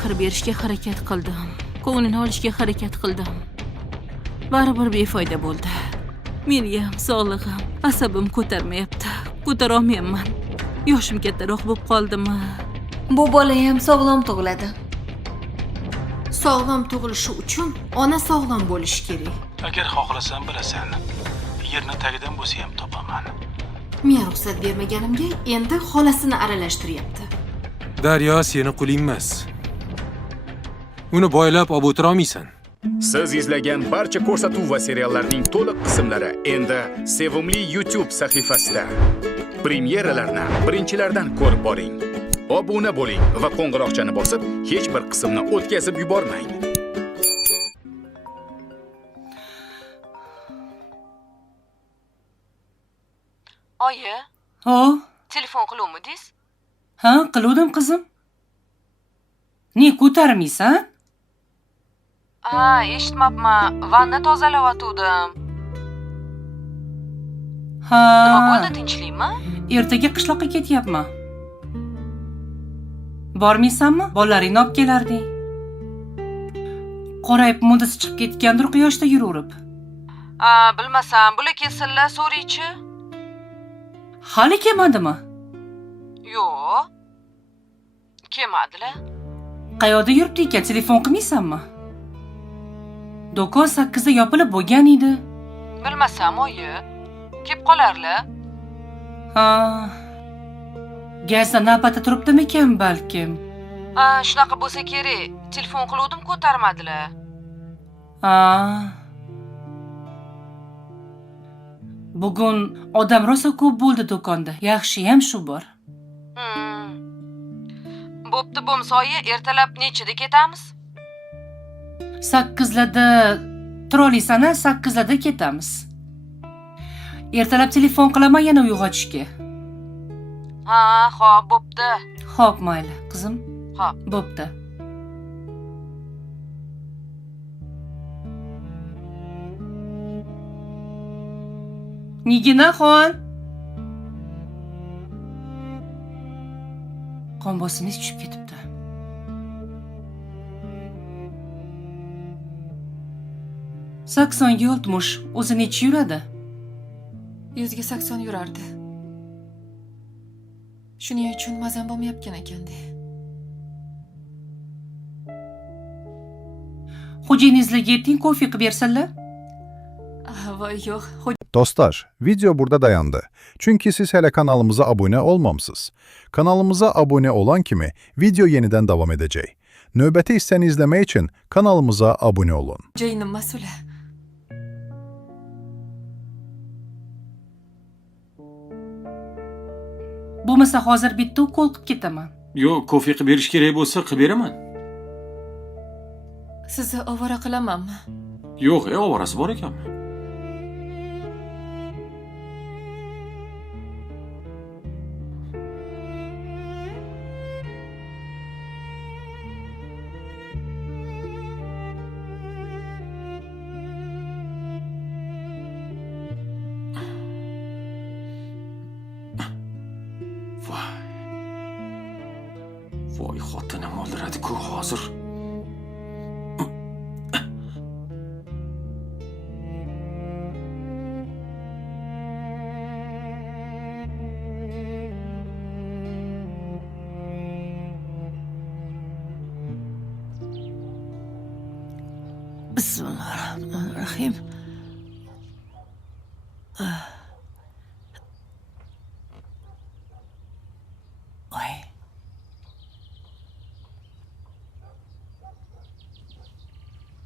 mehr berishga harakat qildim. Ko'nglini olishga harakat qildim. Baribir befoyda bo'ldi. Meniyam sog'lig'im, asabim ko'tarmayapti. Ko'tara olmayapman. Yoshim kattaroq bo'lib qoldimi? Bu bola ham sog'lom tug'iladi. Sog'lom tug'ilishi uchun ona sog'lom bo'lishi kerak. Agar xohlasam bilasan, yerni tagidan bo'lsa ham topaman. Men ruxsat bermaganimga endi xolasini aralashtiryapti. Daryo seni quling emas. Uni boylab olib o'tira olmaysan. Siz izlagan barcha ko'rsatuv va seriallarning to'liq qismlari endi Sevimli YouTube sahifasida. Premyeralarni birinchilardan ko'rib boring. Obuna bo'ling va qo'ng'iroqchani bosib, hech bir qismni o'tkazib yubormang. Oyi, Ha, telefon qiluvmidingiz? ha, qiluvdim qizim. Ne ko'tarmaysan? Ha, eshitmabman. Vanna tozalayotgandim. Ha. Nima bo'ldi, tinchlikmi? Ertaga qishloqqa ketyapman. Bormaysanmi? Bolalaringni olib kelarding. Qorayib modasi chiqib ketgandir quyoshda yuraverib. Ha, bilmasam, bular kelsinlar, so'raychi. Hali kelmadimi? Yo'q. Kelmadilar. Qayoqda yuribdi ekan, telefon qilmaysanmi? Do'kon 8 da yopilib bo'lgan edi. Bilmasam, oyi. Kelib qolarlar. Ha. Gazda navbatda turibdimikan balkim. Ha, shunaqa bo'lsa kerak. Telefon qiluvdim, ko'tarmadilar. Ha. Bugun odam rosa ko'p bo'ldi do'konda. Yaxshi ham shu bor. Bo'pti, bo'lmasa oyi, ertalab nechida ketamiz? 8larda turolsan, 8larda ketamiz. Ertalab telefon qilaman yana uyg'otishga. Ha, xo'p, bo'pti. Xo'p, mayli, qizim. Xo'p. Bo'pti. Niginaxon. Qon bosimingiz tushib ketibdi. Saksonga 60. O'zi necha yuradi? 100 ga 80 yurardi. Shuning uchun mazam bo'lmayotgan ekanda. Xo'jayiningizlarga ayting, kofe qilib bersinlar. Voy yo'q. Dostlar, video burada dayandı. Çünkü siz hele kanalımıza abone olmamsınız. Kanalımıza abone olan kimi video yeniden devam edecek. Növbəti hissəni izlemek için kanalımıza abone olun. Joyinim mas'uli. Bo'lmasa hozir bitta ukol qilib ketaman. Yo'q, kofe qilib berish kerak bo'lsa qilib beraman. Sizni ovora qilamanmi? Yo'q, ovorasi bor ekanmi? Voy xotinim o'ldiradi-ku hozir. Bismillahirrahmanirrahim.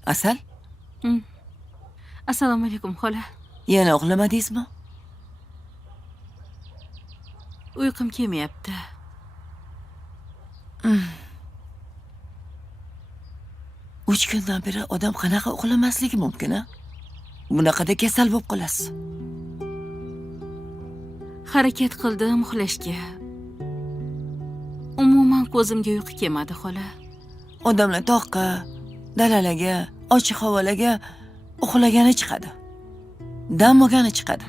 Asal? Assalomu alaykum, xola. Yana uxlamadingizmi? Uyqum kelmayapti. Uch kundan beri odam qanaqa uxlamasligi mumkin, a? Bunaqada kasal bo'lib qolasiz. Harakat qildim uxlashga. Umuman ko'zimga uyqu kelmadi, xola. Odamlar toqqa, dalalarga, ochiq havolarga uxlagani chiqadi. Dam olgani chiqadi.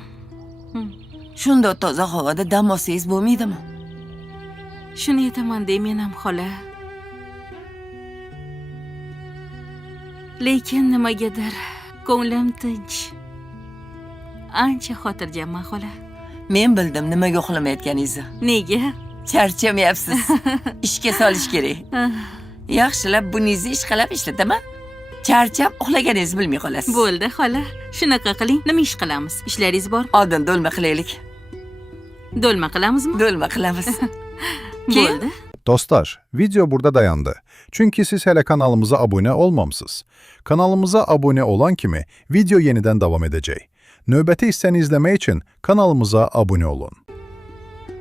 Shunda toza havoda dam olsangiz bo'lmaydimi? Shuni aytaman deyman ham, xola. Lekin nimagadir ko'nglim tinch. Ancha xotirjamman xola. Men bildim nimaga uxlamayotganingizni. Nega? Charchamayapsiz. Ishga solish kerak. Yaxshilab buningizni ishqalab ishlataman. Charchab uxlaganingizni bilmay qolasiz. Bo'ldi xola. Shunaqa qiling. Nima ish qilamiz? Ishlaringiz bor? Oldin do'lma qilaylik. Do'lma qilamizmi? Do'lma qilamiz. Bo'ldi. Dostlar, video burada dayandı. Çünkü siz hele kanalımıza abone olmamışsınız. Kanalımıza abone olan kimi video yeniden devam edecek. Növbəti hissəni izləmək için kanalımıza abone olun.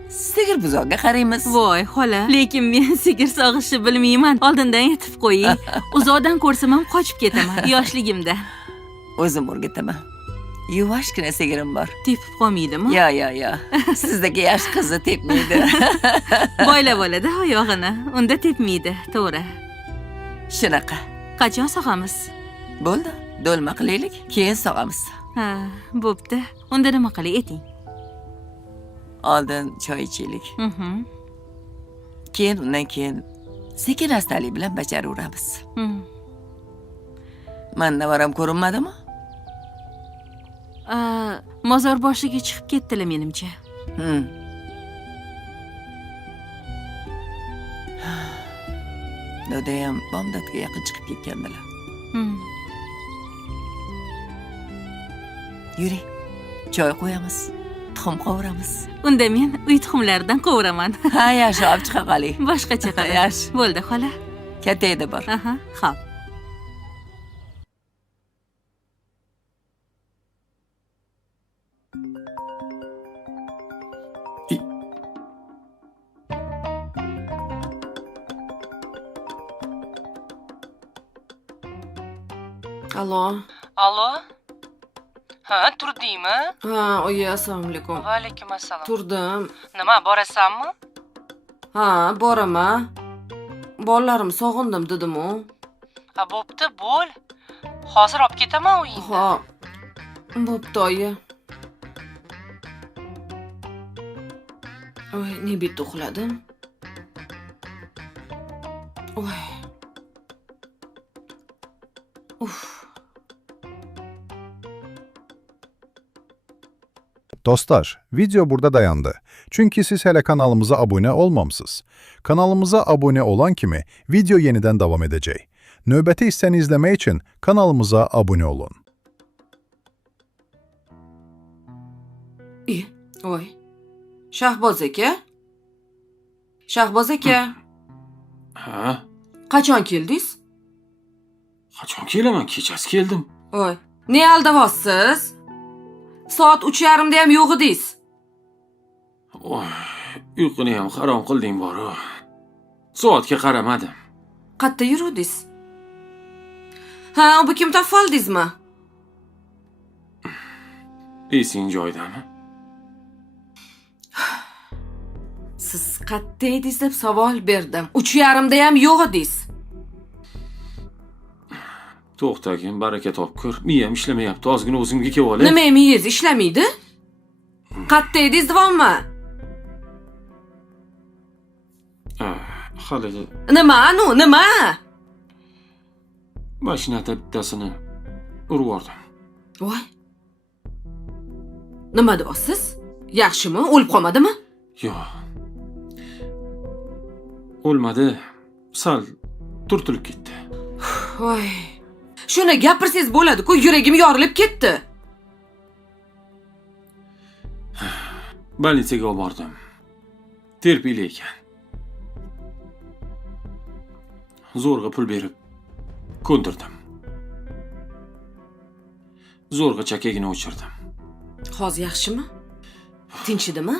Sigir buzoqqa qaraymiz. Voy xola, lekin men sigir sog'ishni bilmayman. Oldindan aytib qo'ying. Uzoqdan ko'rsam ham qochib ketaman yoshligimda. O'zim o'rgataman. Yuvoshgina sigirim bor. Tepib qolmaydimi? Yo. Sizdagi yosh qizni tepmaydi. Boylab oladi oyog'ini. Unda tepmaydi, to'g'ri. Shunaqa. Qachon sog'amiz? Bo'ldi. Do'lma qilaylik, keyin sog'amiz. Ha, bo'pti. Unda nima qilay eting? Oldin choy ichaylik. Keyin undan keyin sekin astalik bilan bajaraveramiz. Mannavaram ko'rinmadimi? Mozor boshiga chiqib ketdilar menimcha. Dodayam bomdodga yaqin chiqib ketgandilar. Yuring, choy qo'yamiz, tuxum qovuramiz. Unda men uy tuxumlaridan qovuraman. Ha, yaxshi, olib chiqa qoling. Boshqacha qilib. Yaxshi. Bo'ldi, xola. Katta edi bor. Aha, xo'p. Alo. Allo? Ha, turdingmi? Ha, oyi, assalomu alaykum. Va alaykum assalom. Turdim. Nima, borasanmi? Ha, boraman. Bolalarim sog'indim dedim-u. Ha, bo'pti, bo'l. Hozir olib ketaman uyingga. Ha. Bo'pti, oyi. Oy, ne bitta uxladim. Oy. Uf. Dostlar, video burada dayandı. Çünkü siz hele kanalımıza abone olmamışsınız. Kanalımıza abone olan kimi video yeniden devam edecek. Növbəti hissəni izləmək için kanalımıza abone olun. Oy. Shahboz aka? Shahboz aka, Ha? qachon keldingiz? Qachon kelaman? Kechasi keldim. Oy. Ne aldavossiz? Soat 3:30da ham yo'q edingiz. Oy, uyquni ham harom qilding bor-ku. Soatga qaramadim. Qayerda yuruvdingiz? Ha, bu kim topib oldingizmi? Esing joyidami? Siz qayerda edingiz deb savol berdim. 3:30da ham yo'q edingiz. To'xtagin, baraka topkur. Miyam ishlamayapti. Ozgina o'zimga kelib olay. Nima miyangiz ishlamaydi? Qayerda edingiz devommi? Hali Nima? mashinada bittasini urib yubordim. Voy. Nima deyapsiz? Yaxshimi? O'lib qolmadimi? Yo'q. O'lmadi. Sal turtilib ketdi. Voy. Shuni gapirsangiz bo'ladi-ku, yuragim yorilib ketdi. Больницаga olib bordim. Terpili ekan. Zo'rg'a pul berib ko'ndirdim. Zo'rg'a chakagini o'chirdim. Hozir yaxshimi? Tinch edimi?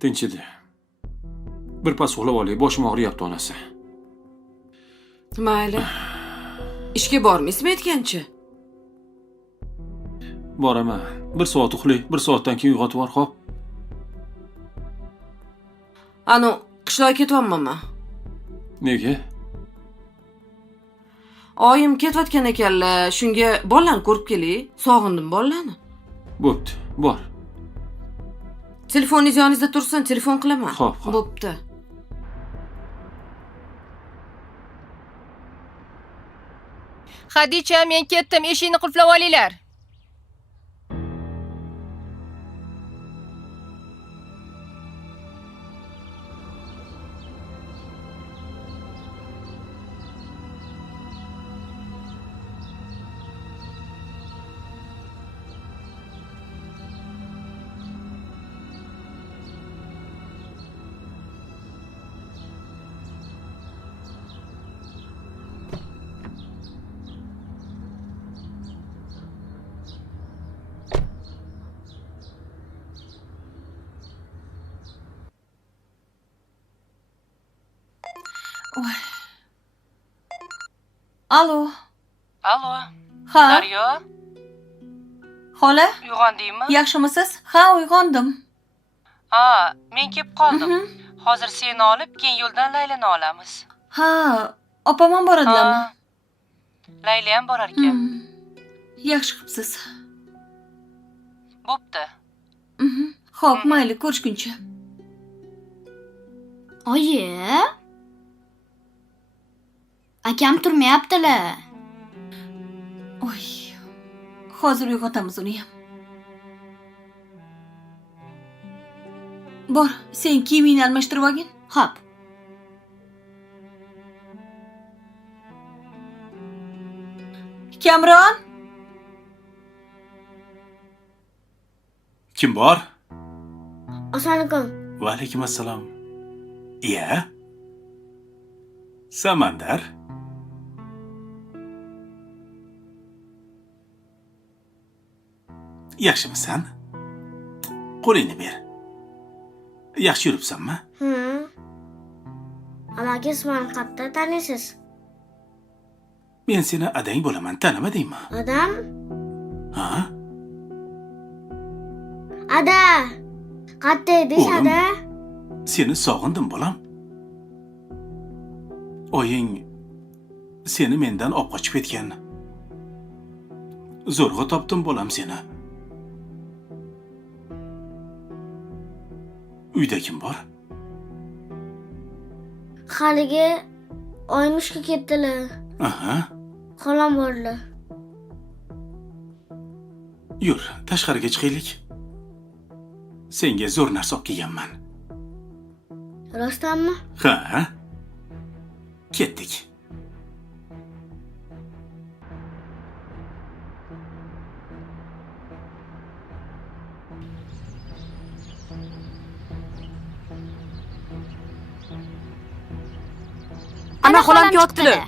Tinch edi. Birpas uxlab olay, boshim og'riyapti onasi. Mayli. Ishga bormaysizmi aytgancha? Boraman. 1 soat uxlay, 1 soatdan keyin uyg'otib yubor, xo'p? Ano, qishloqqa ketyapman. Nega? Oyim ketayotgan ekanlar, shunga bolalarni ko'rib kelay. Sog'indim bolalarni. Bo'pti, bor. Telefoningiz yoningizda tursin, telefon qilaman. Xo'p. Bo'pti. Hadicha, men ketdim, eshikni qulflab olinglar. Alo. Allo. Ha, Daryo, xola, uyg'ondingmi? yaxshimisiz? Ha, uyg'ondim. Ha, men kelib qoldim. Hozir seni olib, keyin yo'ldan Laylani olamiz. Ha, opam ham boradilarmi? Layla ham borar ekan. Yaxshi qilibsiz. Bo'pti. Xo'p, mayli, ko'rishguncha. Oyi. Akam turmayaptilar. Oy. Hozir uyg'otamiz uni ham. Bor, sen kiyimingni almashtirib olgin. Xo'p. Kamron, Kim bor? Assalomu alaykum. Va alaykum assalom. Iya. Samandar. Yaxshimisan? Qo'lingni ber. Yaxshi yuribsanmi? Amakingiz meni qayerda taniysiz? Men seni adang bo'laman, tanimadingmi? Odam? Ha? Ada. Qayerda edingiz, O'g'lim. ada? Seni sog'indim bolam. Oying seni mendan olib qochib ketgan. Zo'rg'a topdim bolam seni. Uyda kim bor? Haligi oymushga ketdilar. Aha. Xolam borlar. Yur, tashqariga chiqaylik. Senga zo'r narsa olib kelganman. Rostdanmi? Ha? Ketdik. Ana xolam kelyaptilar.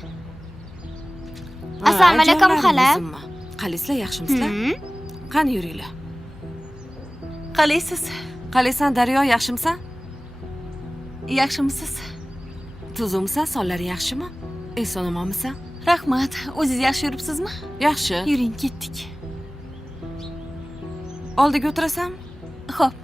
Assalomu alaykum, xola. Qalaysizlar, yaxshimisizlar? Qani yuringlar. qalaysiz? Qalaysan Daryo, yaxshimisan? Yaxshimisiz? Tuzumsan, sonlari yaxshimi? Eson-omonmisan? Rahmat. O'zingiz yaxshi yuribsizmi? Yaxshi. Yuring, ketdik. Oldiga o'tirasan? Xo'p.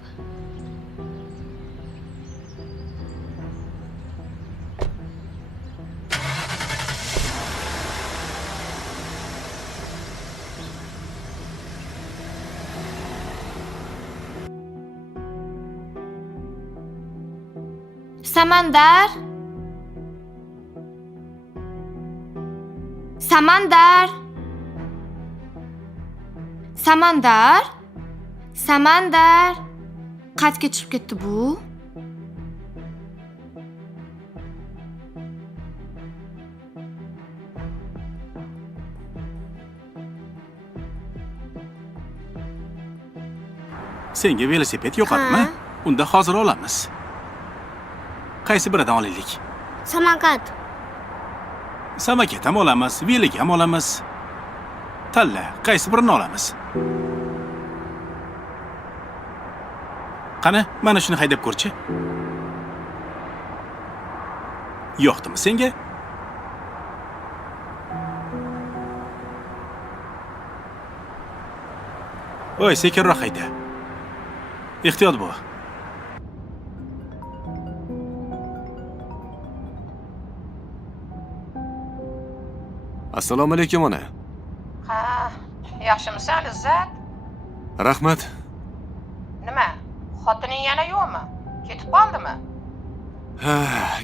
Samandar. Samandar. Samandar. Samandar. Qayerga chiqib ketdi bu? Senga velosiped yoqadimi? Unda hozir olamiz. Qaysi biridan olaylik? Samokat. Samokat ham olamiz, velik ham olamiz. Tanla, qaysi birini olamiz? Qani, mana shuni haydab ko'rchi. Yoqdimi senga? Voy, sekinroq hayda. Ehtiyot bo'l. Assalomu alaykum ona. Ha, yaxshimisan, Izzat? Rahmat. Nima? Xotining yana yo'qmi? Ketib qoldimi? Ha,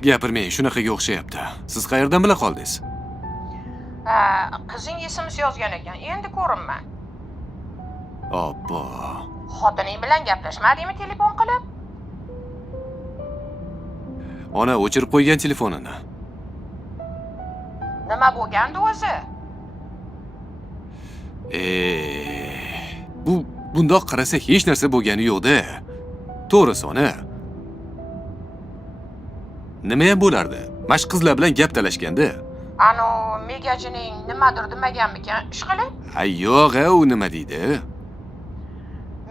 gapirmang, shunaqaga o'xshayapti. Siz qayerdan bila qoldingiz? Qizing SMS yozgan ekan. Endi ko'rinma. Obbo. Xotining bilan gaplashmadingmi telefon qilib? Ona o'chirib qo'ygan telefonini. Nima bo'lgandi o'zi? Bundoq qarasa hech narsa bo'lgani yo'q-da. To'g'risi ona. Nima ham bo'lardi? Mash qizlar bilan gap talashganda. Anu megachining nimadir demaganmikan ishqilib? Ha yo'q, u nima deydi?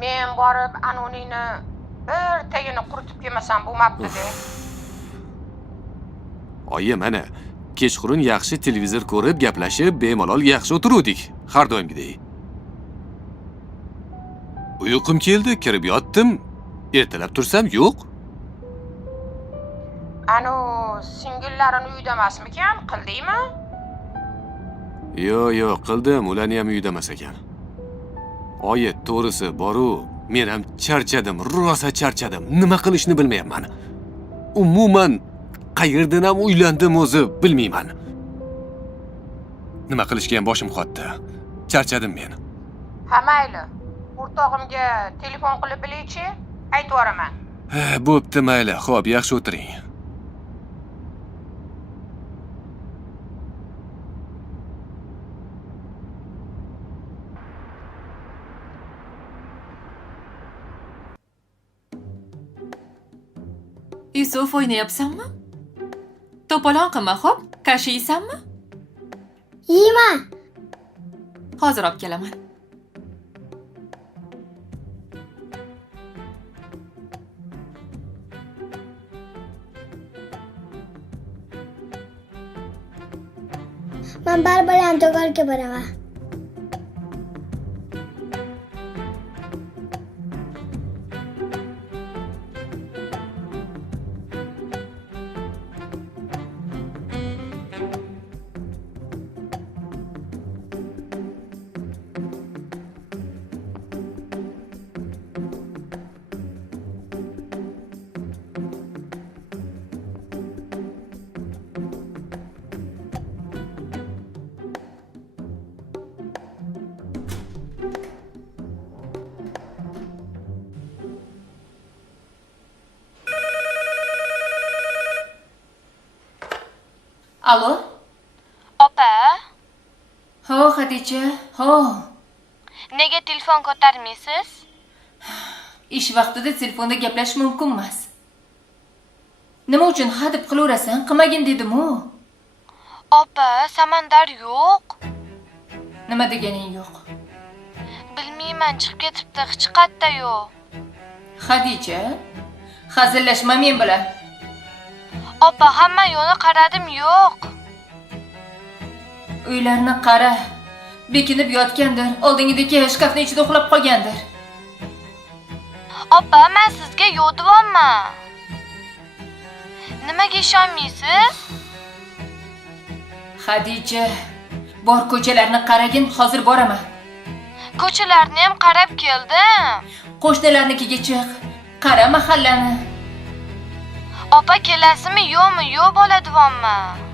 Men borib anuningni bir tagini quritib kelmasam bo'lmabdi-da. Oyi, mana kechqurun yaxshi televizor ko'rib, gaplashib, bemalol yaxshi o'tiruvdik, har doimgidek. Uyqum keldi, kirib yotdim. Ertalab tursam yo'q. Anu singillarini uyda emasmikan, qildingmi? Yo'q, qildim, ularni ham uyda emas ekan. Oyi, to'g'risi bor-u, men ham charchadim, rosa charchadim. Nima qilishni bilmayapman. Umuman qayerdan ham uylandim o'zi bilmayman. Nima qilishga ham boshim qotdi. Charchadim men. Ha mayli. O'rtog'imga telefon qilib bilaychi, aytib yuboraman. Bo'pti, mayli. Xo'p, yaxshi o'tiring. Yusuf, o'ynayapsanmi? To'polon qilma, xo'p? Kashi yeysanmi? Yeyman. Hozir olib kelaman. Men bar bilan do'konga boraman. Alo? Opa, Ho, Xadicha. Ho. nega telefon ko'tarmaysiz? Ish vaqtida telefonda gaplashish mumkin emas. Nima uchun hadeb qilaverasan? Qilmagin dedim-ku. Opa, Samandar yo'q. Nima deganing yo'q? Bilmayman, chiqib ketibdi, hech qayerda yo'q. Xadicha, hazillashma men bilan. Opa, hamma yo'lni qaradim, yo'q. Uylarni qara. Bekinib yotgandir. Oldingidagi shkafning ichida uxlab qolgandir. Opa, men sizga yo'q deyapman. Nimaga ishonmaysiz? Xadicha, bor ko'chalarni qaragin, hozir boraman. Ko'chalarni ham qarab keldim. Qo'shnilarnikiga chiq. Qara mahallani. Opa, kelasizmi, yo'qmi? Yo'q bo'ladiyapman.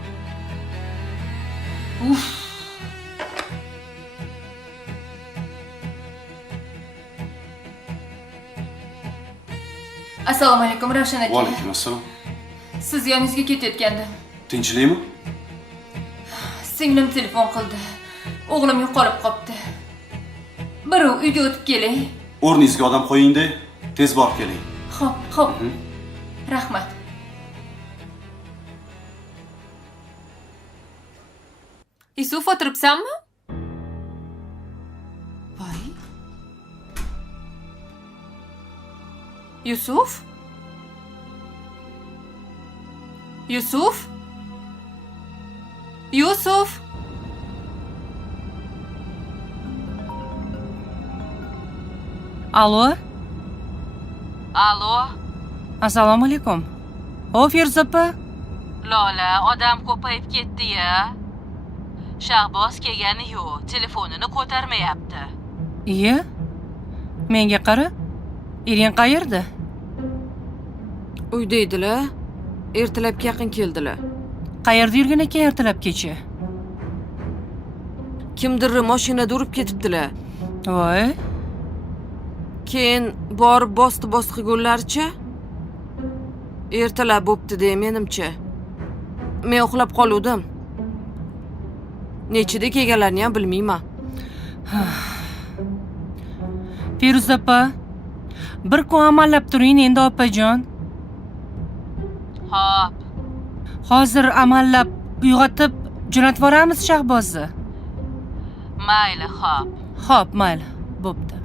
Uf. Assalomu alaykum, Ravshan aka. Va alaykum assalom. Siz yoningizga ketayotgandim. Tinchlikmi? Singlim telefon qildi. O'g'lim yo'qolib qopti. Birov uyga o'tib kelay. O'rningizga odam qo'ying-da, tez borib keling. Xo'p. Rahmat. Yusuf, o'tiribsanmi? Voy. Yusuf? Yusuf? Yusuf? Alo? Alo, Assalomu alaykum. O, Feruza opa. Lola, odam ko'payib ketdi-ya. Shahboz kelgani yo'q, telefonini ko'tarmayapti. Iye? Menga qara. Ering qayerda? Uyda edilar. Ertalabga yaqin keldilar. Qayerda yurgan ekan ertalabgacha? Kimdir mashinada urib ketibdilar. Voy, Keyin borib bosti qilgunlarcha ertalab bo'pti-da menimcha. Men uxlab qoluvdim. Nechida kelganlarini ham bilmayman. Feruz opa, bir kun amallab turing endi opajon. Xo'p. Hozir amallab uyg'otib jo'natvoramiz Shahbozni. Mayli, xo'p. Xo'p, mayli, bo'pti.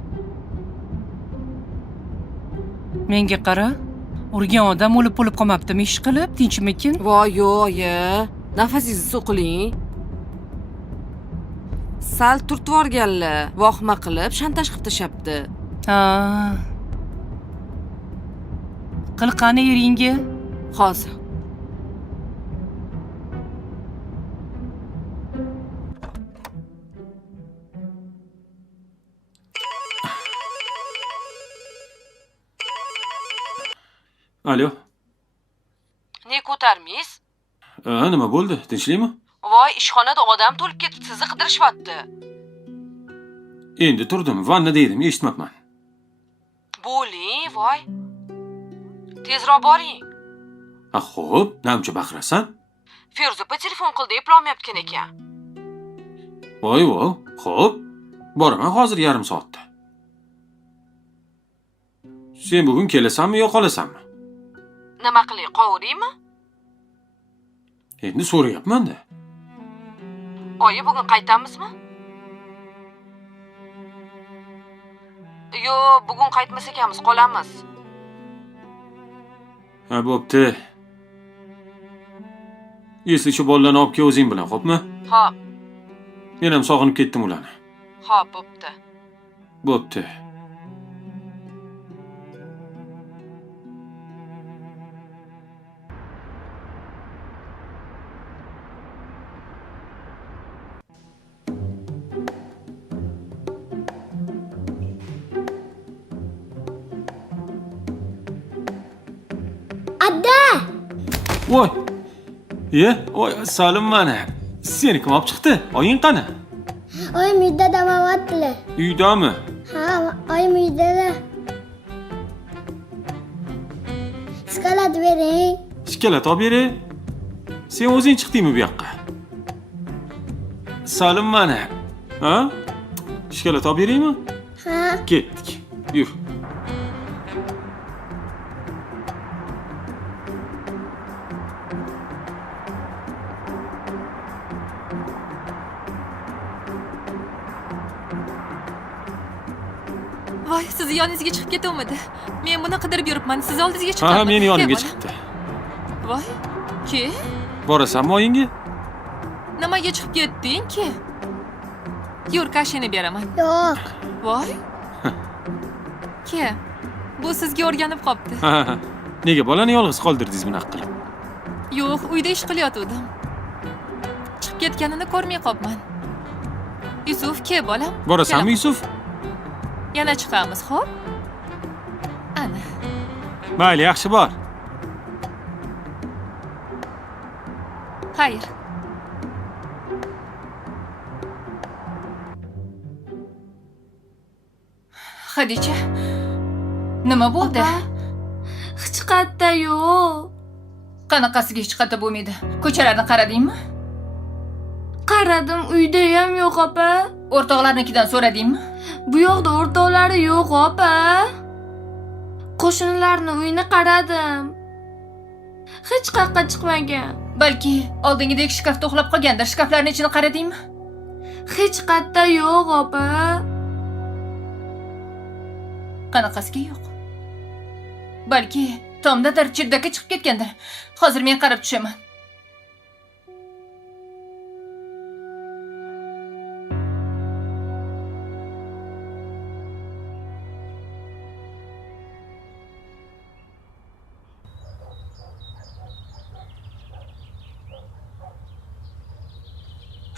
Menga qara, urgan odam o'lib qolmabdimi ish qilib, tinchmikin? Voy, yo'q-ya. Nafasingizni so'qiling. Sal turtvorganlar, vohma qilib shantaj qilib tashabdi. Ha. Qil qani eringga? Hozir. Alo. Ne ko'tarmaysiz? Nima bo'ldi? Tinchlikmi? Voy, ishxonada odam to'lib ketib, sizni qidirishyapti. Endi turdim, vanna deydim, eshitmabman. Bo'ling, voy. Tezroq boring. Xo'p, namcha baqirasan? Feruz opa telefon qildi, eplolmayotgan ekan. Voy, xo'p. Boraman hozir yarim soatda. Sen bugun kelasanmi yo qolasanmi? Nima qilay, qovuringmi? Endi so'rayapman-da. Oyi, bugun qaytamizmi? Yo, bugun qaytmas ekanmiz, qolamiz. Ha, bo'pti. Eslichi bolalarni olib kel o'zing bilan, xo'pmi? Xo'p. Men ham sog'inib ketdim ularni. Xo'p, bo'pti. Bo'pti. Voy. Voy, Salim mana. Seni kim olib chiqdi? Oying qani? Oyim uyda damavatdilar. Uydami? Ha, oyim uydada. Shikolat bering. Shikolat olib bering. Sen o'zing chiqdingmi bu yoqqa? Salim mana. Ha? Shikolat olib beraymi? Ha. Ketdik. Yur. Voy, sizni yoningizga chiqib ketuvmidi? Men buni qidirib yuribman. Siz oldingizga chiqdim. Ha, meni yonimga chiqibdi. Voy, ke? Borasanmi oyingga? Nimaga chiqib ketding-ki? Yur, kashini beraman. Yo'q. Voy. Ke? Bu sizga o'rganib qopti. Ha. Nega bolani yolg'iz qoldirdingiz bunaqa qilib? Yo'q, uyda ish qilayotgandim. Chiqib ketganini ko'rmay qopman. Yusuf, ke bolam? Borasanmi Yusuf? Yana chiqamiz, xo'p? Ana. Mayli, yaxshi bor. Xayr. Xadicha. Nima bo'ldi? Hech qayerda yo'q. Qanaqasiga hech qayerda bo'lmaydi? Ko'chalarni qaradingmi? Qaradim, uyda ham yo'q, opa. O'rtoqlarnikidan so'radingmi? Bu yoqda o'rtoqlari yo'q, opa. Qo'shnilarning uyini qaradim. Hech qayerga chiqmagan. Balki oldingidek shkafda uxlab qolgandir. Shkaflarning ichini qaradingmi? Hech qayerda yo'q, opa. Qanaqasiga yo'q? Balki tomdadir, chirdakka chiqib ketgandir. Hozir men qarab tushaman.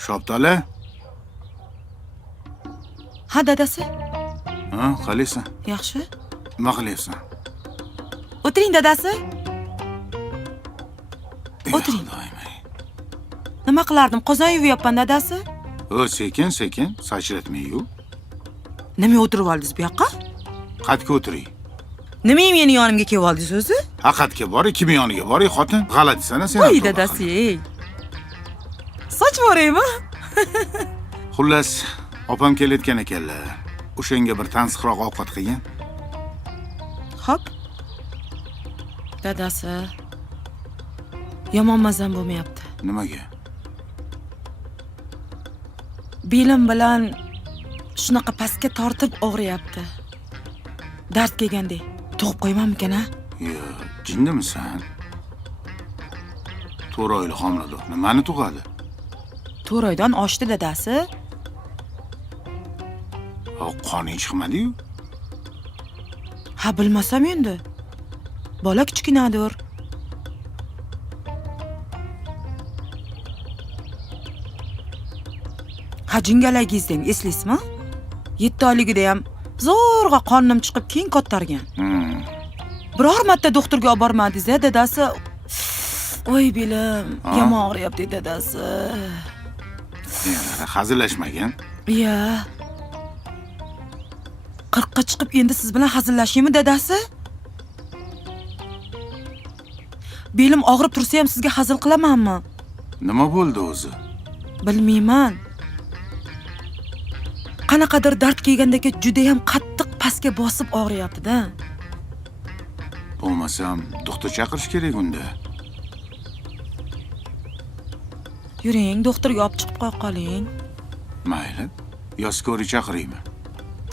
Shoptala? Ha, dadasi. Ha, qalaysan? Yaxshi. Nima qilyapsan? O'tiring, dadasi. O'tiring. Nima qilardim? Qozon yuvyapman, dadasi. Sekin, sachratmay-yu. Nima o'tirib oldingiz bu yoqqa? Qatga o'tiring. Nima meni yonimga kelib oldingiz o'zi? Haqiqatga boring, kim yoniga boring, xotin. G'alatisan sen. Voy dadasi, ey. Soch boraymi? Xullas, opam kelayotgan ekanlar. O'shanga bir tansiqroq ovqat qilgin. Xo'p. Dadasi. Yomon mazam bo'lmayapti. Nimaga? Belim bilan shunaqa pastga tortib og'riyapti. Dard kelgandek. Tug'ib qo'ymanmikan, ha? Yo'q, jinnimisan? 4 oylik homilador. Nimani tug'adi? 4 oydan oshdi dadasi. Qoning chiqmadi-yu. Ha, bilmasam endi. Bola kichkinadir. Ha, jingalagingizdang eslaysizmi? 7 oyligida ham zo'rg'a qonim chiqib keyin ko'targan. Biror marta doktorga olib bormadingiz-a, dadasi? Voy belim, yomon og'riyapti dadasi. Hazillashmagan. Ya. 40 ga chiqib endi siz bilan hazillashaymi dadasi? Belim og'rib tursa ham sizga hazil qilamanmi? Nima bo'ldi o'zi? Bilmayman. Qanaqadir dard kelgandagi juda ham qattiq pastga bosib og'riyapti-da. Bo'lmasam, doktor chaqirish kerak unda. Yuring, doktorga olib chiqib qo'ya qoling. Mayli. Yo skori chaqiraymi?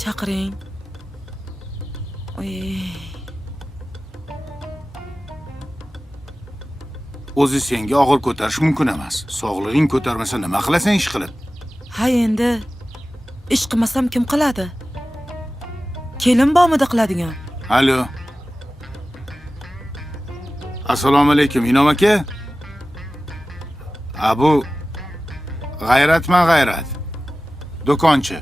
Chaqiring. Oy. O'zi senga og'ir ko'tarish mumkin emas. Sog'lig'ing ko'tarmasa nima qilasan ish qilib? Ha, endi ish qilmasam kim qiladi? Kelin bormidi qiladigan? Alo. Assalomu alaykum, Inom aka. Bu G'ayratman, G'ayrat. Do'konchi.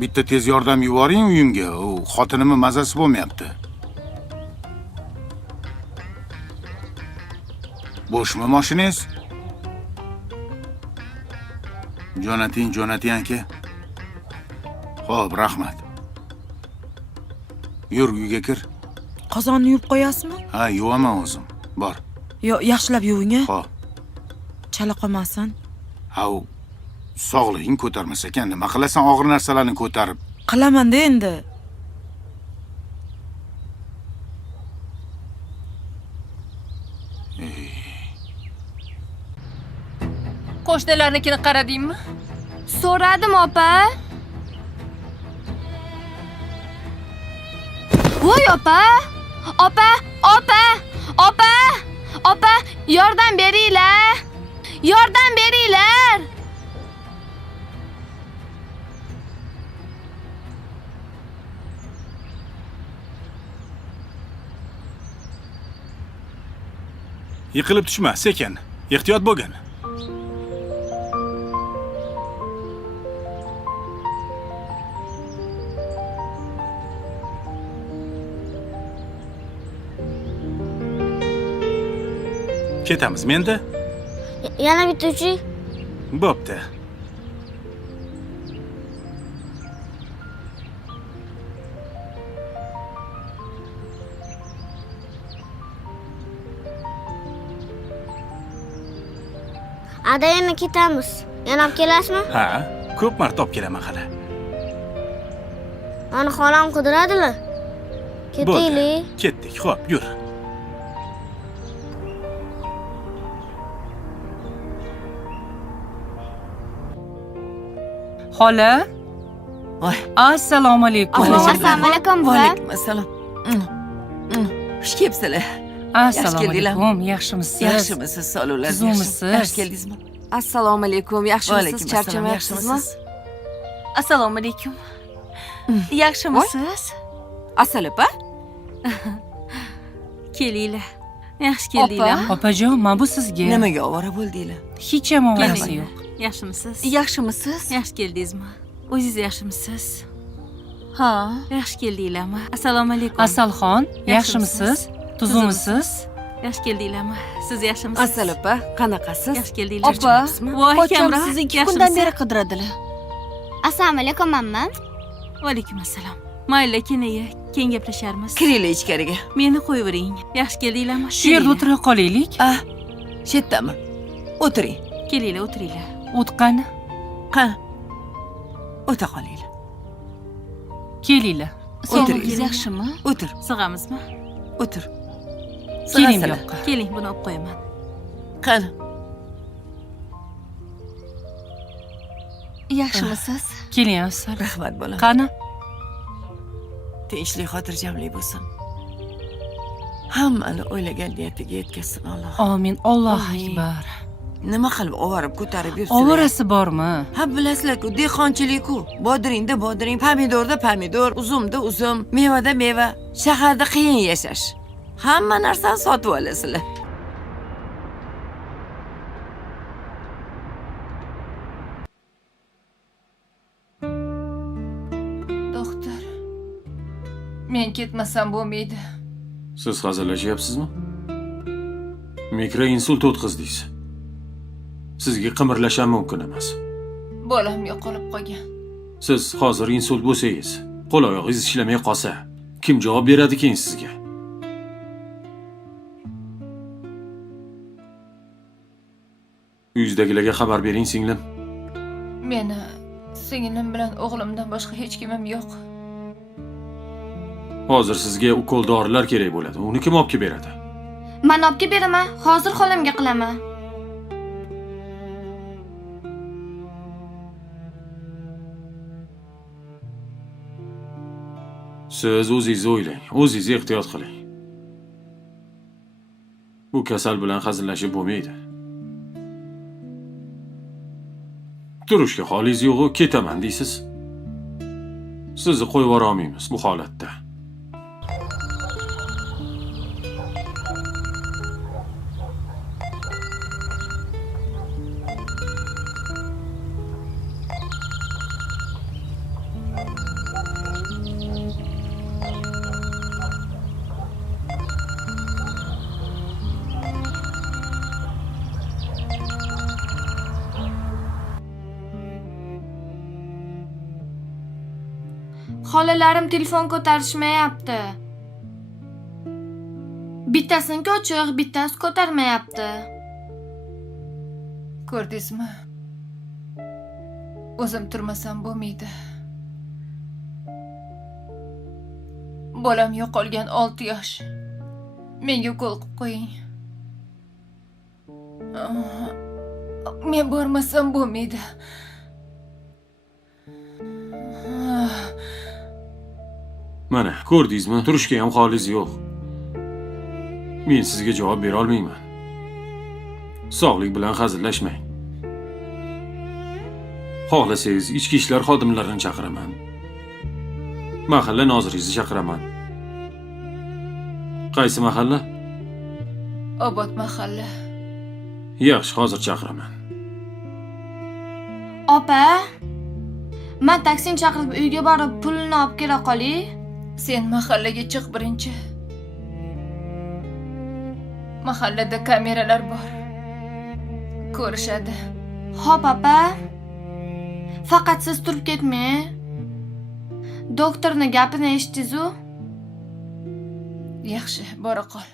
Bitta tez yordam yuboring uyimga. U xotinimning mazasi bo'lmayapti. Bo'shmi mashinangiz? Jo'nating aka. Xo'p, rahmat. Yur, uyga kir. Qozonni yuvib qo'yasizmi? Ha, yuvaman o'zim. Bor. Yo, yaxshilab yuving-a. Xo'p. Chala qolmasin. Ha, sog'lig'ing ko'tarmas ekan, nima qilasan og'ir narsalarni ko'tarib? Qilaman-da endi. Qo'shnilarnikini qaradingmi? So'radim, opa. Voy opa! Opa! Opa! Yordam beringlar! Yordam beringlar! Yiqilib tushma, sekin. Ehtiyot bo'lgin. Ketamizmi endi? Yana bitta uchi. Bo'pti. Ada yana ketamiz. Yana olib kelasizmi? Ha, ko'p marta olib kelaman hali. Mani xolam qidiradilar. Ketaylik. Ketdik, xo'p, yur. Xola? Assalomu alaykum. Assalomu alaykum, buva. Va alaykum assalom. Xush kelibsizlar. Assalomu alaykum. Yaxshimisiz? Yaxshimisiz, sog'liklar. Tuzumisiz? Yaxshi keldingizmi? Assalomu alaykum. Yaxshimisiz? Charchamayapsizmi? Assalomu alaykum. Yaxshimisiz? Asal opa? Kelinglar. Yaxshi keldinglar. Opajon, men bu sizga. Nimaga ovora bo'ldinglar? Hech ham ovorasi yo'q. Yaxshimisiz? Yaxshimisiz? Yaxshi keldingizmi? O'zingiz yaxshimisiz? Ha. Yaxshi keldinglarmi? Assalomu alaykum. Asalxon, yaxshimisiz? Tuzumisiz? Yaxshi keldinglarmi? Siz yaxshimisiz? Asal opa, qanaqasiz? Yaxshi keldinglar. Opa, voy pocham Kamron, sizni 2 yaxshimisiz? kundan beri qidiradilar. Assalomu alaykum mamma. Va alaykum assalom. Mayli, keyin gaplasharmiz. Kiringlar ichkariga. Meni qo'yavering. Yaxshi keldinglarmi? Shu yerda o'tira qolaylik. Ah, shu yerdami? O'tiring. Kelinglar, o'tiringlar. O't qani? Qani? O'ta qolinglar. Kelinglar. O'tiring. Yaxshimi? O'tir, Sig'amizmi? o'tir. Keling bu Sig'asizlar. yoqqa. Keling, buni olib qo'yaman. Qani? Yaxshimisiz? Keling Afzal. Rahmat bolam. Qani? Tinchlik, xotirjamlik bo'lsin. Hammani o'ylagan niyatiga yetkazsin Alloh. Amin. Alloh Amin. akbar. Nima qilib oborib ko'tarib yursin? Ovorasi bormi? Ha, bilasizlar-ku, dehqonchilik-ku. Bodringda bodring, pomidorda pomidor, uzumda uzum, mevada meva. Shaharda qiyin yashash. Hamma narsani sotib olasizlar. Doktor. Men ketmasam bo'lmaydi. Siz hazillashyapsizmi? Mikroinsult o'tkazdingiz. Sizga qimirlash ham mumkin emas. Bolam yo'qolib qolgan. Siz hozir insult bo'lsangiz, qo'l oyog'ingiz ishlamay qolsa, kim javob beradi keyin sizga? Uyingizdagilarga xabar bering, singlim. Meni singlim bilan o'g'limdan boshqa hech kimim yo'q. Hozir sizga ukol dorilar kerak bo'ladi. Uni kim olib kelib beradi? Men olib kelib beraman. Hozir xolamga qilaman. Siz o'zingizni o'ylang, o'zingiz ehtiyot qiling. Bu kasal bilan hazillashib bo'lmaydi. Turishga holingiz yo'q, ketaman deysiz. Sizni qo'yib yubora olmaymiz bu holatda. Xolalarim telefon ko'tarishmayapti. Bittasini o'chiq, bittasi ko'tarmayapti. Ko'rdingizmi? O'zim turmasam bo'lmaydi. Bolam yo'qolgan 6 yosh. Menga ukol qilib qo'ying. Men bormasam bo'lmaydi. Mana, ko'rdingizmi? Turishga ham holingiz yo'q. Men sizga javob bera olmayman. Sog'lik bilan hazillashmang. Xohlasangiz ichki ishlar xodimlarini chaqiraman. Mahalla noziringizni chaqiraman. Qaysi mahalla? Obod mahalla. Yaxshi, hozir chaqiraman. Opa, men taksini chaqirib uyga borib pulni olib kela qolay. Sen mahallaga chiq birinchi. Mahallada kameralar bor. Ko'rishadi. Xo'p, opa. Faqat siz turib ketmang. Doktorni gapini eshitdingiz-ku? Yaxshi, bora qol.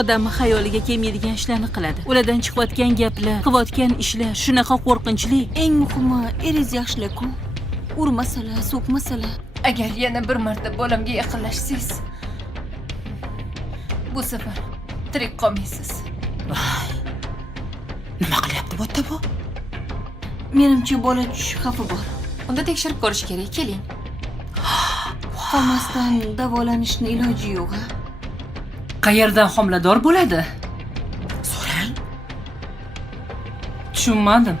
Odamni xayoliga kelmaydigan ishlarni qiladi. Ulardan chiqayotgan gaplar, qilayotgan ishlar shunaqa qo'rqinchli. Eng muhimi, eringiz yaxshilar-ku. Urmasalar, so'kmasalar. Agar yana bir marta bolamga yaqinlashsangiz, bu safar tirik qolmaysiz. Nima qilyapti bu yerda bu? Menimcha bola tushish xavfi bor. Unda tekshirib ko'rish kerak, keling. Qolmasdan davolanishning iloji yo'q-a? Qayerdan homilador bo'ladi? So'rang. Tushunmadim.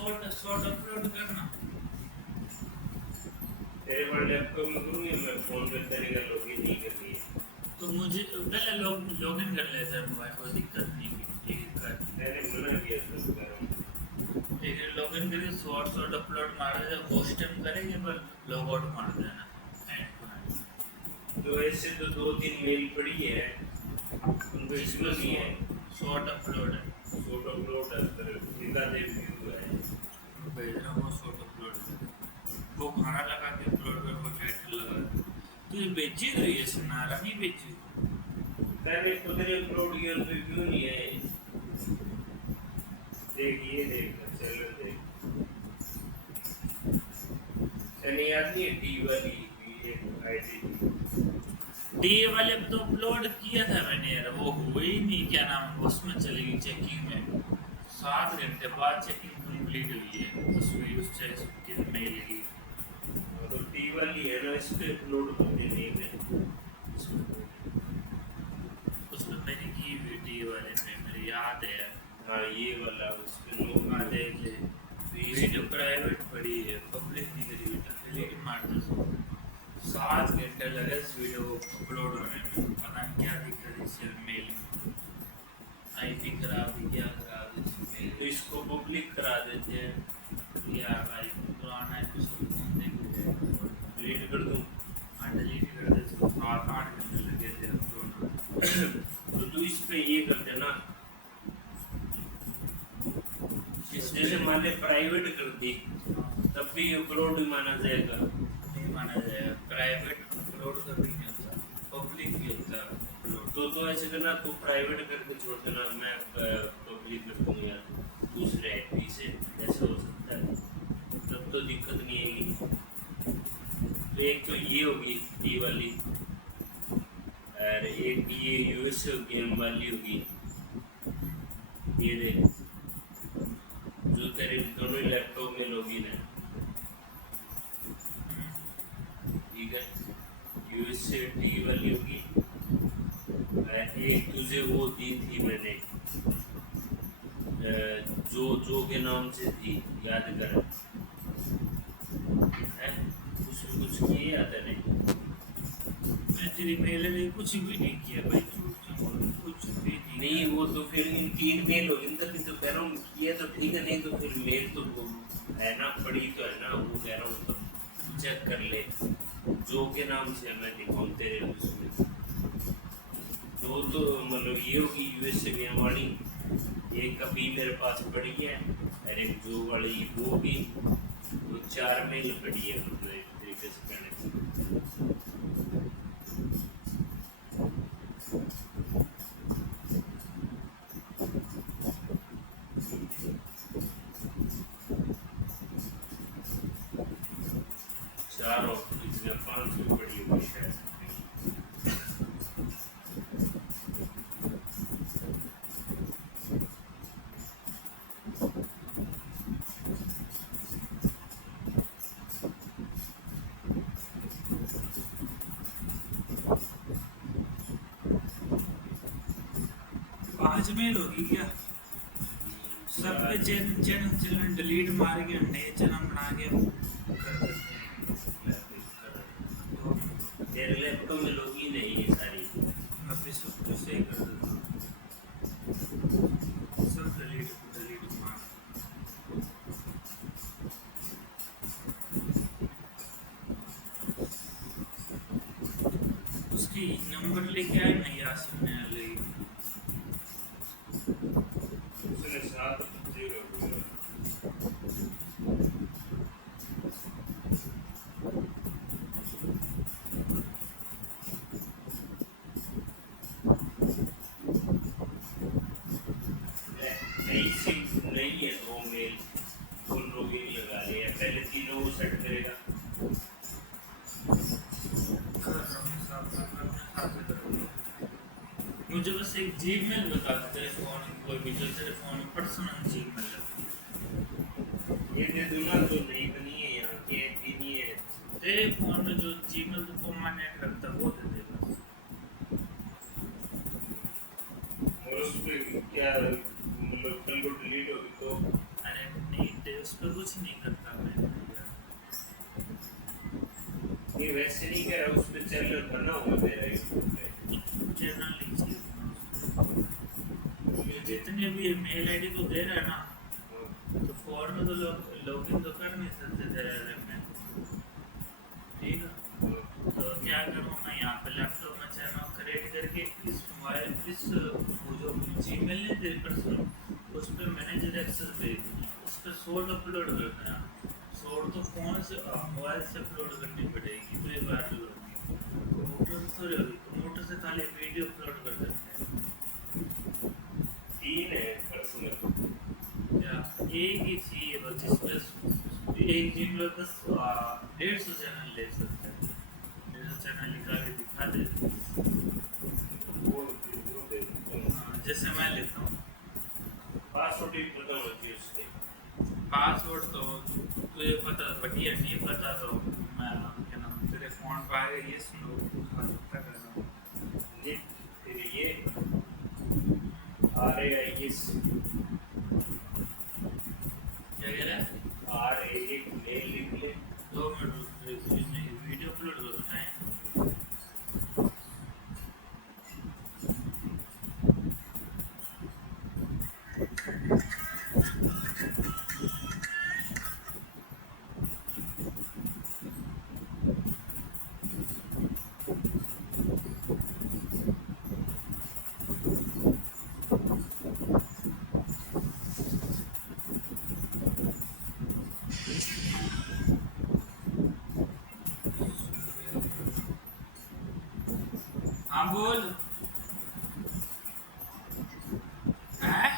Short upload करना। तेरे पर लैपटॉप में करूँ या मैं फोन पे तेरे का लॉगिन नहीं करनी है? तो मुझे पहले लॉगिन कर लेता है मोबाइल, कोई दिक्कत नहीं है। ठीक है, मैंने मना किया था करो। ठीक है, लॉगिन करके शॉर्ट अपलोड मार दे, होस्ट टाइम करेंगे पर लॉग आउट मार देना। तो ऐसे तो 2-3 मेल पड़ी है, उनको इसमें नहीं है। शॉर्ट अपलोड है, शॉर्ट अपलोड है, दिखा दे व्यू है, भेज रहा हूँ शॉर्ट अपलोड। वो खाना लगा के अपलोड कर, वो टाइटल लगा। तो ये भेजी तो ये सुनारा नहीं भेजी। मैंने खुद ने अपलोड किया तो व्यू नहीं है। देखिए देख चलो देख, यानी याद नहीं है डी वाली आईडी डी वाले तो अपलोड किया था मैंने यार, वो हुई ही नहीं। क्या नाम उसमें चलेगी चेकिंग में, 7 घंटे बाद चेकिंग कंप्लीट हुई है उसमें मेल की। तो टी वाली है ना, इस पे अपलोड करते नहीं है। उसमें मैंने की वीडियो वाले में मेरे याद है। हाँ ये वाला उस पे नो हाँ देख ले, वीडियो प्राइवेट पड़ी है, पब्लिक नहीं करी बेटा, डिलीट मार दो। 7 घंटे लगे इस वीडियो को अपलोड होने में, पता नहीं क्या दिक्कत इससे मेल में, आईपी खराब है क्या खराब है इसमें। तो इसको पब्लिक करा देते हैं यार भाई, पुराना एपिसोड डिलीट कर दूँ। हाँ डिलीट कर दे, 8 घंटे लगे थे अपलोड। तो तू इस पे ये कर देना, जैसे मान ले प्राइवेट कर दी तब भी अपलोड माना जाएगा। नहीं माना जाएगा, प्राइवेट अपलोड कभी नहीं होता, पब्लिक ही होता है अपलोड। तो ऐसे करना, तू प्राइवेट करके छोड़ देना, मैं पब्लिक कर दूंगा दूसरे आईडी से, ऐसा हो सकता है, तब तो दिक्कत नहीं आएगी। तो एक तो ये होगी टी वाली, और एक ये यूएस गेम वाली होगी। ये देख जो तेरे दोनों लैपटॉप में लॉगिन है, ठीक है, यूएस टी वाली होगी। एक तुझे वो दी थी मैंने, जो के नाम से थी, याद कर, उसमें कुछ किए आता नहीं। मैं तेरी मेल में कुछ भी नहीं किया भाई, कुछ भी नहीं। वो तो फिर इन 3 मेल हो इन तक तो कह रहा हूँ किया तो ठीक है, नहीं तो फिर मेल तो वो है ना, पड़ी तो है ना, वो कह रहा हूँ तो चेक कर ले जो के नाम से मैं दिखाऊँ तेरे उसमें। तो मतलब ये होगी यूएस से गेम वाली, एक अभी मेरे पास पड़ी है, और एक जो वाली वो भी, वो 4 मेल पड़ी है मतलब एक तरीके से कहने। चारों इसमें 500 पड़ी हुई है। आज मेल होगी क्या? सब पे चैनल डिलीट मार के नए चैनल बना के कर देते हैं। तेरे लैपटॉप में लॉगिन है ये सारी, मैं भी सब कुछ सही कर देता हूँ, सब डिलीट मार। उसकी नंबर लेके आए ना यासिन ने ले, उसने 7 0 नहीं है, 2 मेल फुल लॉगिन लगा रहे हैं, पहले 3 वो सेट करेगा। मुझे बस एक जीमेल बता दे तेरे फोन में, कोई भी जो तेरे फोन में पर्सनल जीमेल है। ये दे दूंगा तो नहीं बनी है यहाँ के नहीं है। तेरे फोन में जो जीमेल तो परमानेंट रखता है वो दे दे बस। और उस पे क्या मतलब कल को डिलीट होगी तो? अरे नहीं दे, उस पर कुछ नहीं करता मैं। नहीं वैसे नहीं कह रहा, उस पे चैनल बना हुआ मेरा यूट्यूब पे। चैनल लीजिए, ये जितने भी मेल आईडी तो दे रहा है ना, तो फॉर्म में तो लॉगिन तो कर नहीं सकते तेरे में, ठीक है? तो क्या करूँ मैं, यहाँ पे लैपटॉप में चैनल क्रिएट करके इस मोबाइल इस जो जीमेल है तेरे पर्सनल, उस पर मैनेजर एक्सेस भेज दूँ, उस पर शॉर्ट अपलोड करना है। शॉर्ट तो फोन से मोबाइल से अपलोड करनी पड़ेगी, तो ये वायरल होगी। कंप्यूटर से थोड़ी होगी, कंप्यूटर से खाली वीडियो अपलोड कर सकते हैं। 3 है पर्सनल, या एक ही चाहिए बस, जिसमें एक जीमेल बस 150 चैनल ले सकते हैं। 150 चैनल निकाल के दिखा दे, जैसे मैं लेता हूँ। पासवर्ड भी पता होना चाहिए उसके। पासवर्ड तो तुझे पता, बढ़िया नहीं पता तो मैं क्या नाम तेरे फोन पर आएगा, ये सुनो पता करना। ये फिर ये RAIS क्या कह रहा है? RAIS मेल लिख ले। 2 मिनट वीडियो अपलोड कर देना है। हाँ बोल। हैं?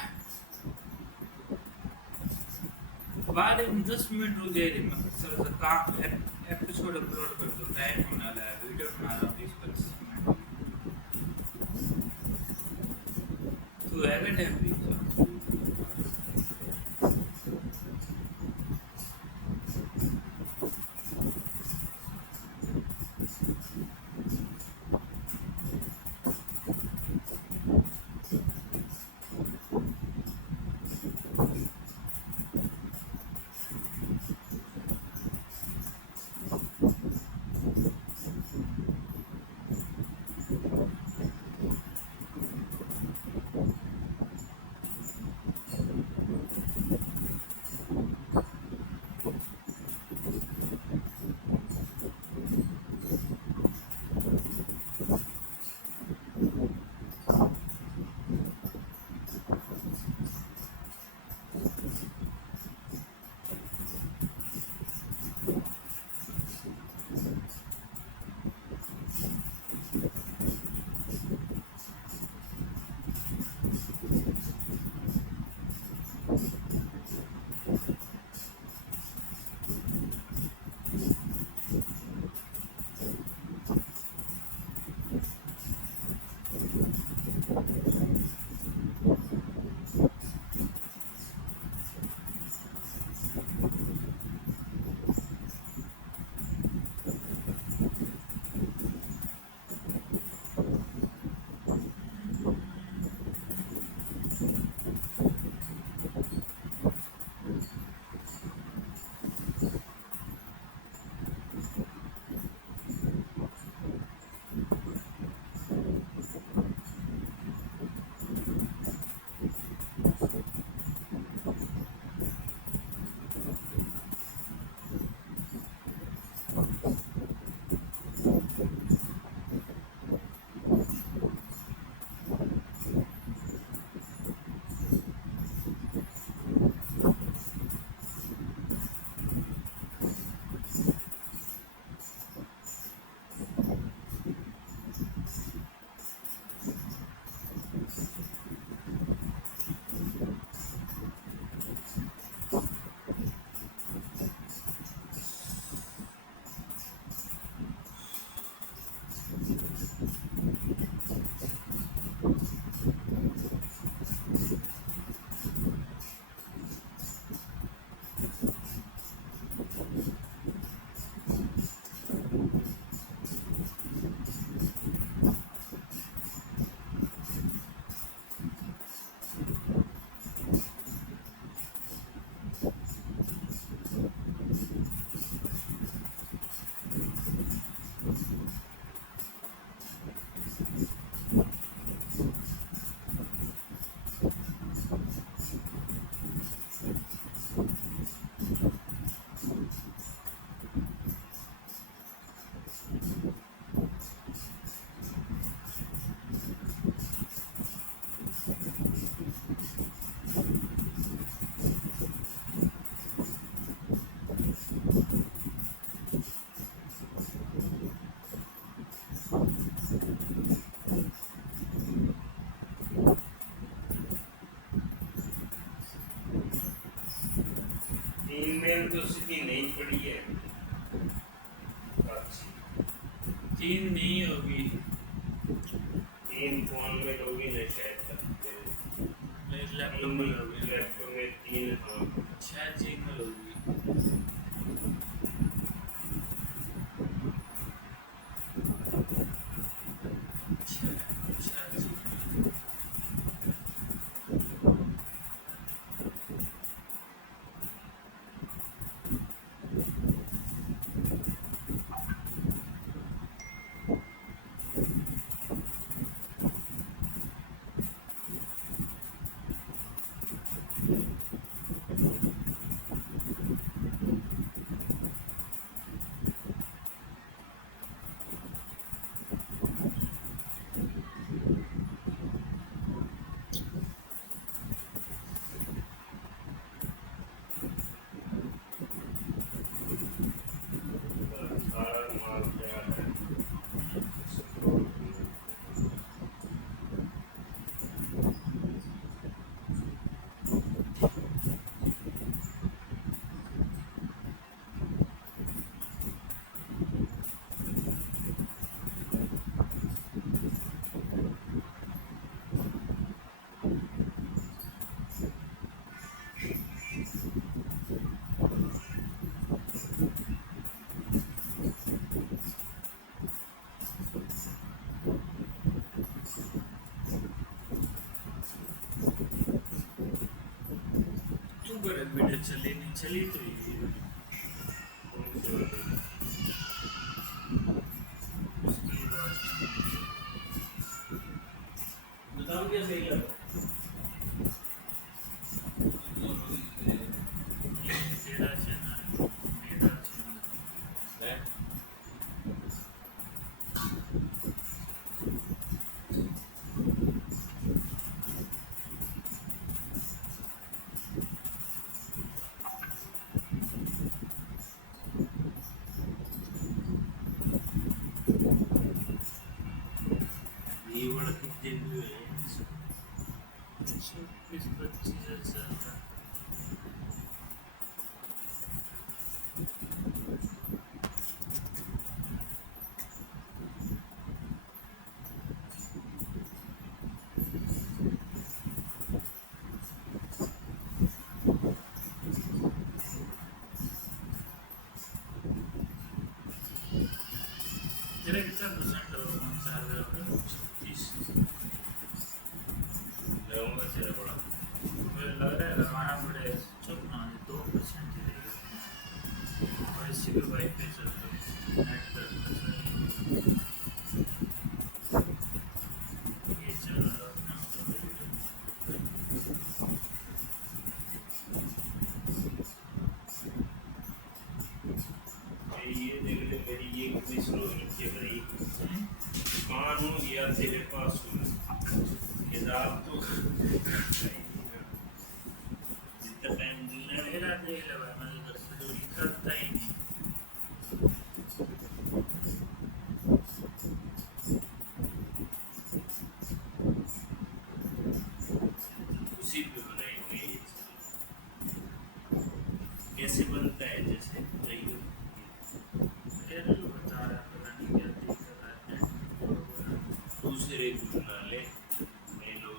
बाद में 10 मिनट रुक जाइए, मैं थोड़ा सा काम एपिसोड अपलोड कर दो, टाइम होने वाला है, वीडियो बना रहा हूँ 20-25 मिनट। तू है क्या टाइम भी? ईमेल तो सीधी नहीं पड़ी है। अच्छी 3 नहीं होगी, 3 फोन में लॉगिन है शायद मेरे लैपटॉप में होगी। लैपटॉप में 3 हाँ शायद जीमेल होगी। वीडियो चली नहीं चली तो बताओ क्या सही है। तेरा चैनल मेरा चैनल तेरा कितना परसेंट रहूँगा तेरा बड़ा मुझे लग रहा है लगाना पड़े चुप ना 2% ही रहेगा और इसी पे वाईफाई चलता है नेट पर ये चल रहा ये देख ले मेरी ये कितनी स्लो है भाई कानून या तेरे पास हिसाब तो जितना टाइम लगा देगा मैं उधर से दूरी करता ही नहीं। उसी पे बनाई हुई कैसे बनता है जैसे नहीं बता रहा पता नहीं क्या देख रहा है दूसरे को बना ले मेल और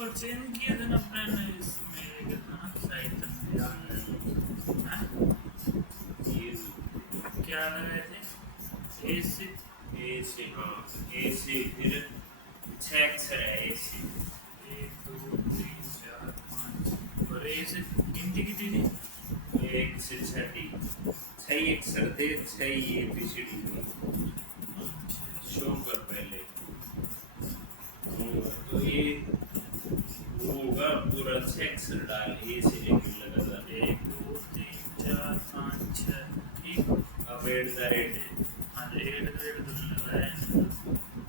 कुछ चेंज किए थे ना अपने ने इसमें कितना साइड तक याद है हाँ? ये क्या लगाए थे एसी हाँ एसी फिर 6 अक्षर है एसी 1 2 3 4 5 और एसी गिनती की थी 1 से 6 अक्षर थे 6 ABCD शो कर पहले तो ये होगा पूरा 6 अक्षर डाल ए से लेकर लगातार 1 2 3 4 5 6 ठीक अब @ हाँ @ तो लगाए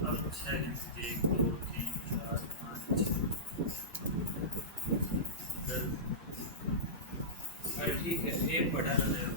अब 6 गिनती 1 2 3 4 5 6 ठीक है ये पढ़ा रहे हो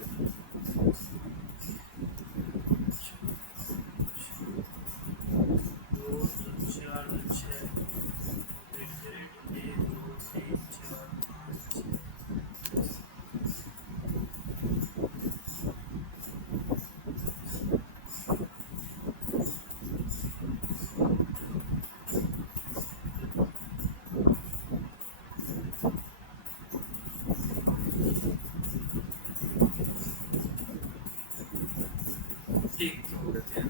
ठीक तो हो गया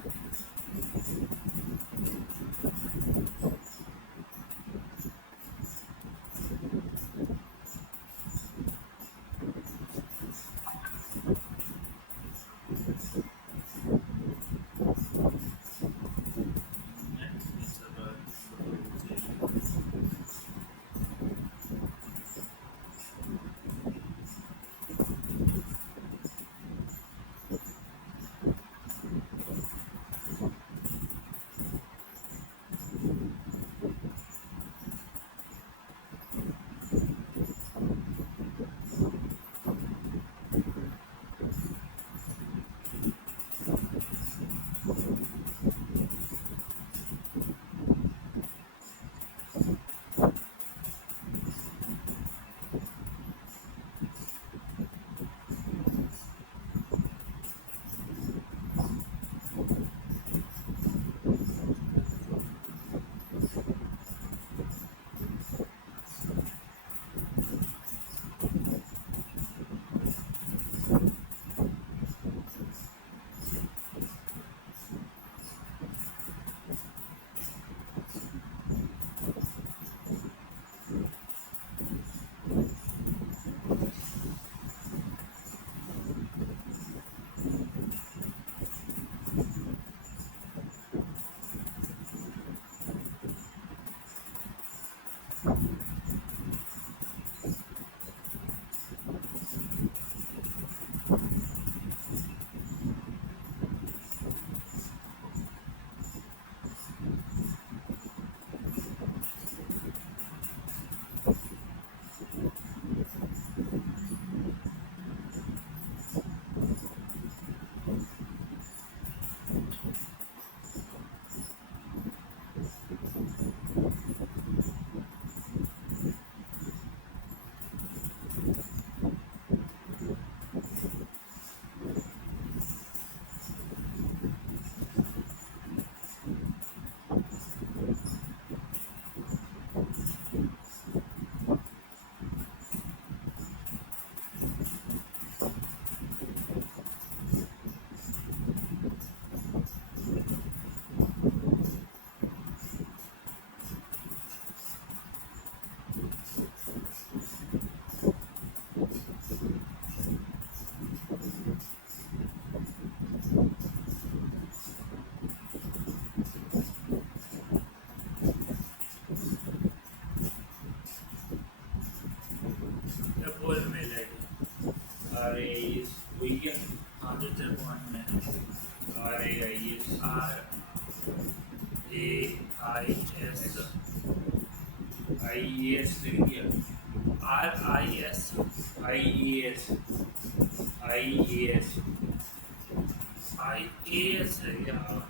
IAS है यार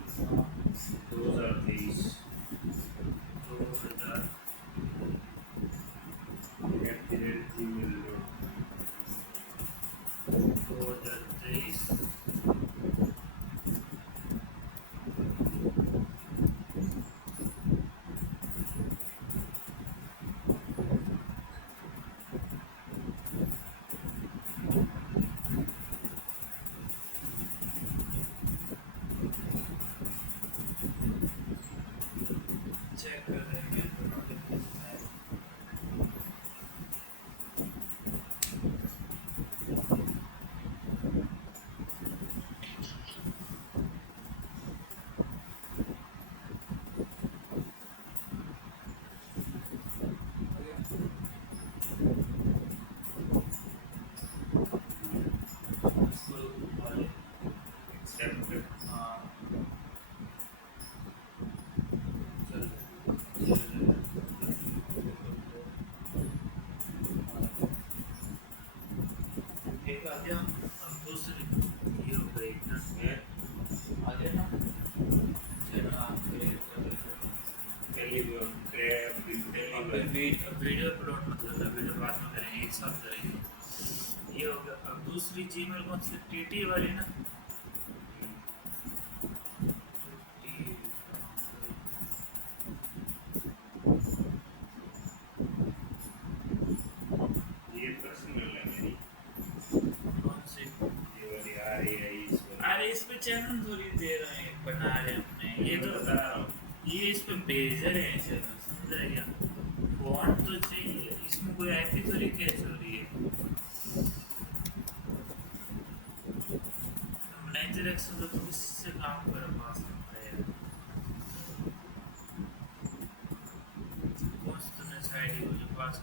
2023 2023 एक्सेप्ट हाँ चल एक आ गया अब दूसरी ये हो गई ना आ गया ना चलो वीडियो अपलोड मत करना वीडियो बाद में करेंगे एक साथ करेंगे ये हो गया अब दूसरी जीमेल कौन सी टीटी वाली ना ये पर्सनल है मेरी कौन सी ये वाली आ रही है इसमें अरे इस पे चैनल थोड़ी दे रहे हैं बना रहे हैं अपने ये तो बता रहा हूँ ये इस पे भेज रहे हैं चैनल समझ रहे क्या बॉन्ड तो चाहिए इसमें कोई आईपी थोड़ी कैच हो रही है मैनेजर एक्सेस तो किससे काम कर पास सकता है कौन सा आईडी को जो पास